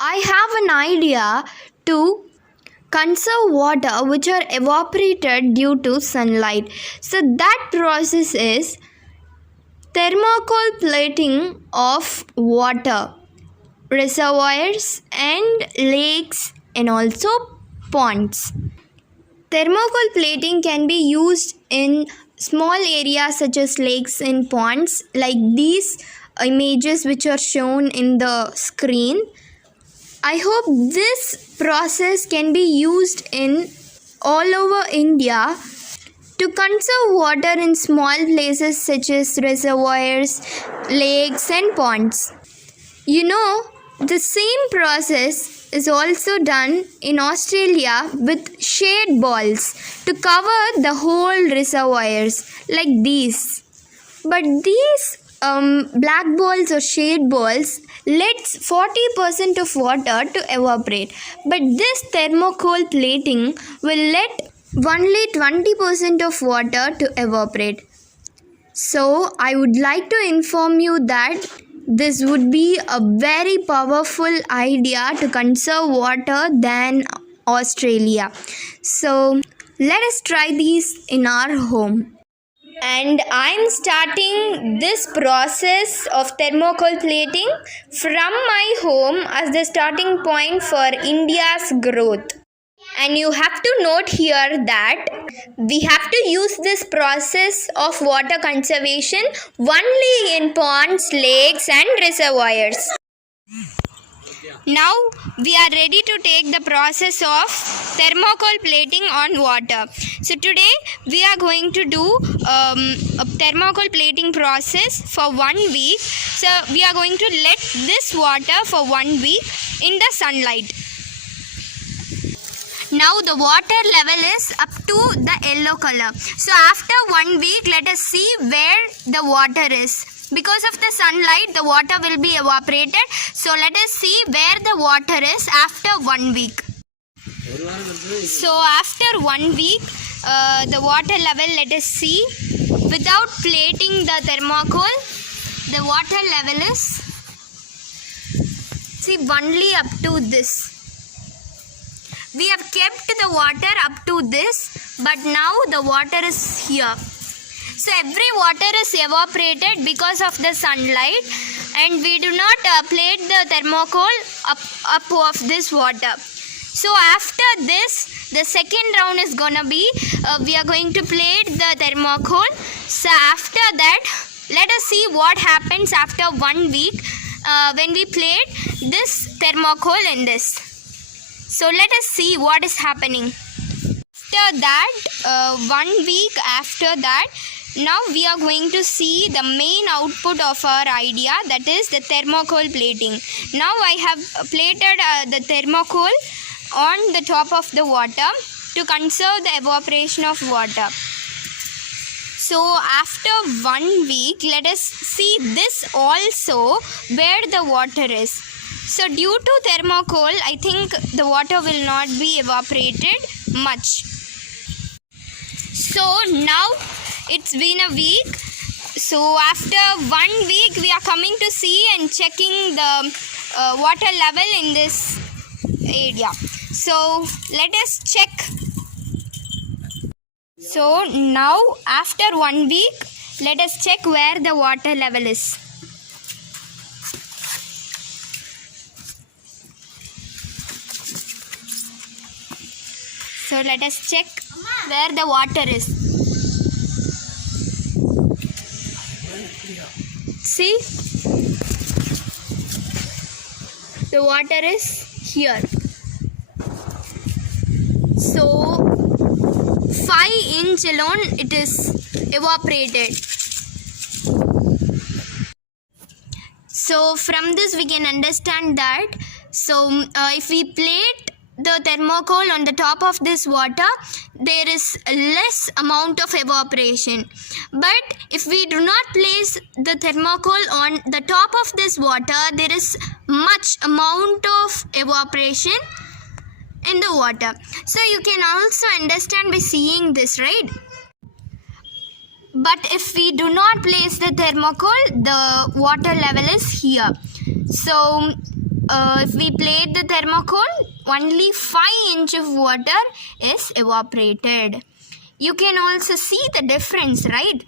I have an idea to conserve water which are evaporated due to sunlight. So that process is thermocol plating of water, reservoirs and lakes and also ponds. Thermocol plating can be used in small areas such as lakes and ponds, like these images which are shown in the screen. I hope this process can be used in all over India to conserve water in small places such as reservoirs, lakes and ponds. The same process is also done in Australia with shade balls to cover the whole reservoirs like these. But these black balls or shade balls lets 40% of water to evaporate. But this thermocol plating will let only 20% of water to evaporate. So I would like to inform you that this would be a very powerful idea to conserve water than Australia. So let us try these in our home. And I'm starting this process of thermocol plating from my home as the starting point for India's growth. And you have to note here that we have to use this process of water conservation only in ponds, lakes and reservoirs. Now we are ready to take the process of thermocol plating on water. So today we are going to do a thermocol plating process for 1 week. So we are going to let this water for 1 week in the sunlight. Now the water level is up to the yellow color. So after 1 week, let us see where the water is. Because of the sunlight, the water will be evaporated. So let us see where the water is after 1 week. So after 1 week, the water level, let us see. Without plating the thermocol, the water level is, see, only up to this. We have kept the water up to this, but now the water is here. So every water is evaporated because of the sunlight, and we do not plate the thermocol up of this water. So after this, the second round is gonna be, we are going to plate the thermocol. So after that, let us see what happens after 1 week when we plate this thermocol in this. So let us see what is happening. After that, 1 week after that, now we are going to see the main output of our idea, that is the thermocol plating. Now I have plated the thermocol on the top of the water to conserve the evaporation of water. So after 1 week, let us see this also where the water is. So due to thermocol, I think the water will not be evaporated much. So now it's been a week. So after 1 week, we are coming to see and checking the water level in this area. So let us check. So now after 1 week, let us check where the water level is. So let us check where the water is. See, the water is here. So 5 inch alone it is evaporated. So from this we can understand that, if we plate the thermocol on the top of this water, there is less amount of evaporation. But if we do not place the thermocol on the top of this water, there is much amount of evaporation in the water. So you can also understand by seeing this, right? But if we do not place the thermocol, the water level is here. So if we plate the thermocol, only 5 inch of water is evaporated. You can also see the difference, right?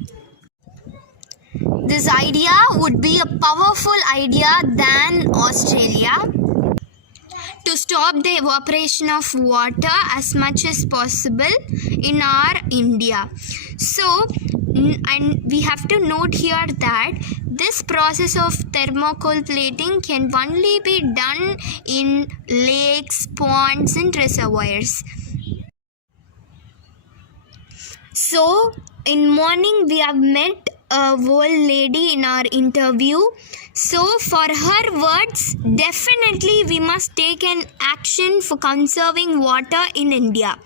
This idea would be a powerful idea than Australia to stop the evaporation of water as much as possible in our India. So, and we have to note here that this process of thermocol plating can only be done in lakes, ponds and reservoirs. So, in morning we have met a old lady in our interview. So, for her words, definitely we must take an action for conserving water in India.